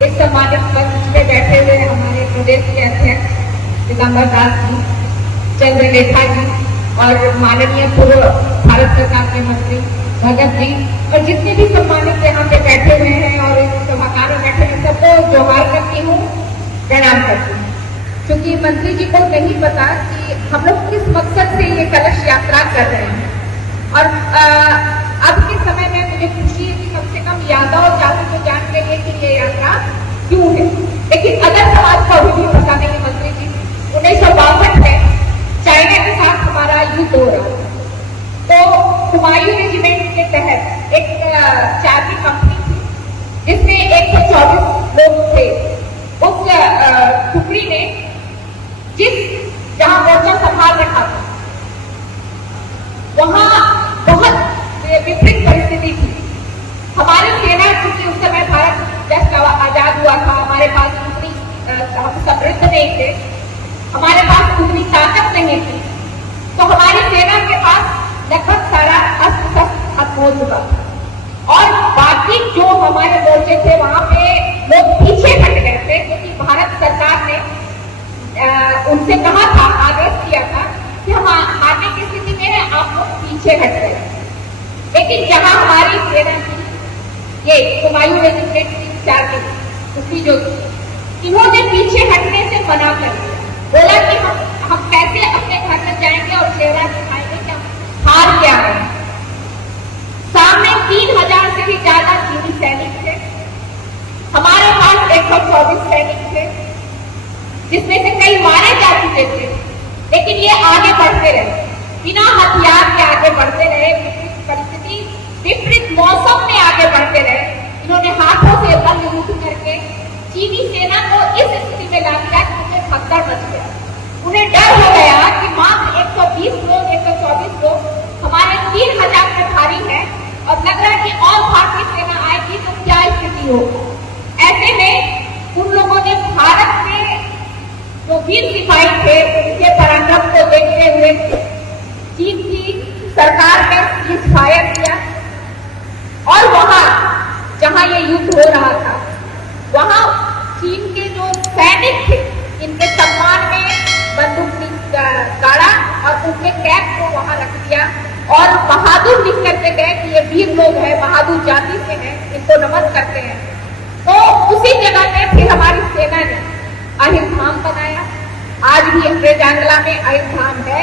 इस सम्मानित मंच में बैठे हुए हमारे प्रदेश के अध्यक्ष पीताम्बर दास जी, चंद्रलेखा जी और माननीय पूर्व भारत सरकार के मंत्री भगत जी और जितने भी सम्मानित यहाँ पे बैठे हुए हैं और इस सभागार में बैठे हैं सबको जोहार करती हूँ, प्रणाम करती हूँ। क्योंकि मंत्री जी को नहीं पता कि हम लोग किस मकसद से ये कलश यात्रा कर रहे हैं और अब के समय में मुझे खुशी है कि कम से कम यादव जाति को जान रही है कि ये यात्रा क्यों है। लेकिन अदर समाज को अभी भी पता नहीं है मंत्री जी। 1962 में चाइना के साथ हमारा युद्ध हो रहा तो हुमायूं रेजिमेंट के तहत एक चार्ली कंपनी थी जिसमें 124 लोग थे। उस टुकड़ी ने जहां मोर्चा संभाल रखा था वहां बहुत विपरीत परिस्थिति थी। हमारी सेना, क्योंकि उस समय भारत जस्ट आजाद हुआ था, हमारे पास उतनी हम समृद्ध नहीं थे, हमारे पास उतनी ताकत नहीं थी, तो हमारी सेना के पास लगभग सारा अस्त्र शस्त्र खत्म हो चुका था और बाकी जो हमारे मोर्चे थे वहां पे लोग पीछे हट गए थे क्योंकि भारत सरकार ने उनसे कहा था, आदेश दिया था कि हम आने की स्थिति में है, आप लोग पीछे हट गए। लेकिन जहां हमारी सेना थी, ये हुमायूं रेजिमेंट की चार्ली उसकी जो इन्होंने पीछे हटने से मना कर दिया, बोला कि हम कैसे अपने घर में जाएंगे और चेहरा दिखाएंगे कि हम हार क्या है। सामने 3000 से भी ज्यादा चीनी सैनिक थे, हमारे पास 124 सैनिक थे जिसमें से कई मारे जा चुके थे, लेकिन ये आगे बढ़ते रहे, बिना हथियार के आगे बढ़ते रहे, विपरीत परिस्थिति विपरीत मौसम में आगे बढ़ते रहे। इन्होंने हाथों से बल युद्ध करके चीनी सेना को इस स्थिति में ला दिया कि उन्हें खतरा मच गया। उन्हें डर हो गया कि मात्र 120 लोग, 124 लोग हमारे 3000 में भारी है और लग रहा है कि और भारतीय सेना आएगी तो क्या स्थिति होगी। ऐसे में उन लोगों ने भारत में जो वीर सिपाही थे उनके पराक्रम को देखते हुए चीन की सरकार ने सीज़फायर किया और वहां जहां ये युद्ध हो रहा था वहां चीन के जो सैनिक थे इनके सम्मान में बंदूक गाड़ा और उनके कैप को वहां रख दिया और बहादुर लिख करके गए कि ये वीर लोग हैं, बहादुर जाति से हैं, इनको नमन करते हैं। तो उसी जगह में फिर हमारी सेना ने अहिरधाम बनाया। आज भी रेजांगला में अहिरधाम है।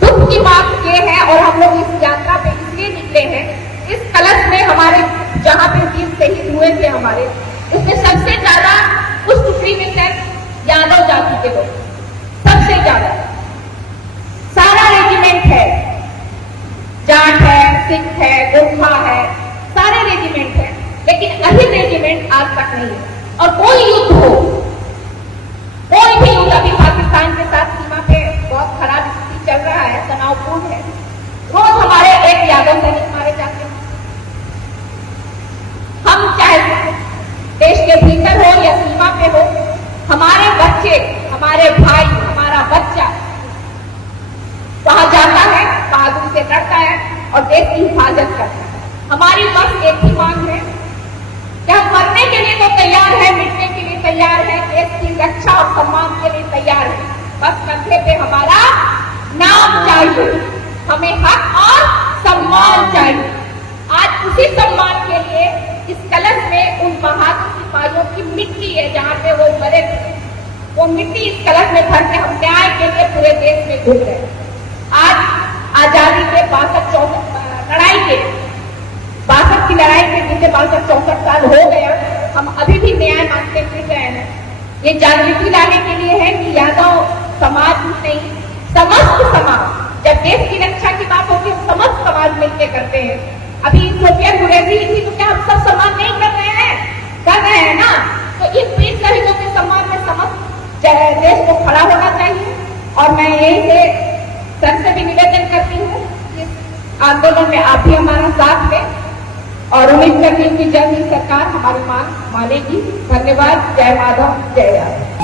दुख की बात ये है और हम लोग इस यात्रा पे इसलिए निकले हैं, इस कलश में हमारे जहाँ पे वीर शहीद हुए थे हमारे, उसमें सबसे ज्यादा उस टुकड़ी में सिर्फ यादव जाति के लोग, सबसे ज्यादा। सारा रेजिमेंट है, जाट है, सिख है, गोरखा है, सारे रेजिमेंट है, लेकिन अहिर रेजिमेंट आज तक नहीं है। और कोई युद्ध हो, कोई भी युद्ध, अभी पाकिस्तान के साथ सीमा पे बहुत खराब स्थिति चल रहा है, तनावपूर्ण है, रोज हमारे एक यादव सैनिक मारे जाते हैं। हम चाहे देश के भीतर हो या सीमा पे हो, हमारे बच्चे, हमारे भाई, हमारा बच्चा वहां जाता है, बहादुरी से लड़ता है और देश की हिफाजत करता है। हमारी बस एक ही मांग है कि हम मरने के लिए तो तैयार है, मिटने के लिए तैयार है, देश की रक्षा और सम्मान के लिए तैयार है, बस कंधे पे हमारा नाम चाहिए, हमें हक और सम्मान चाहिए। आज उसी सम्मान के लिए इस कलश में उन बहादुर सिपाहियों की मिट्टी है जहाँ पे वो मरे थे, वो मिट्टी इस कलश में भर के हम न्याय के लिए पूरे देश में घूम रहे हैं। आज आजादी के 62 लड़ाई के 62 की लड़ाई के जिसे 62-64 साल हो गया, हम अभी भी न्याय मांगते फिर रहे हैं। ये जागृति लाने के लिए है कि यादव समाज नहीं, समस्त समाज, जब देश की रक्षा की बात होती है समस्त समाज मिलकर करते हैं। अभी सोफिया गुरैशी थी तो क्या हम सब सम्मान नहीं कर रहे हैं? कर रहे हैं ना। तो इन वीर शहीदों के सम्मान में समस्त देश को खड़ा होना चाहिए और मैं यही से सर से भी निवेदन करती हूँ इस आंदोलन में आप भी हमारा साथ दें और उम्मीद करती हूँ कि जल्द ही सरकार हमारी मांग मानेगी। धन्यवाद। जय माधव, जय यादव।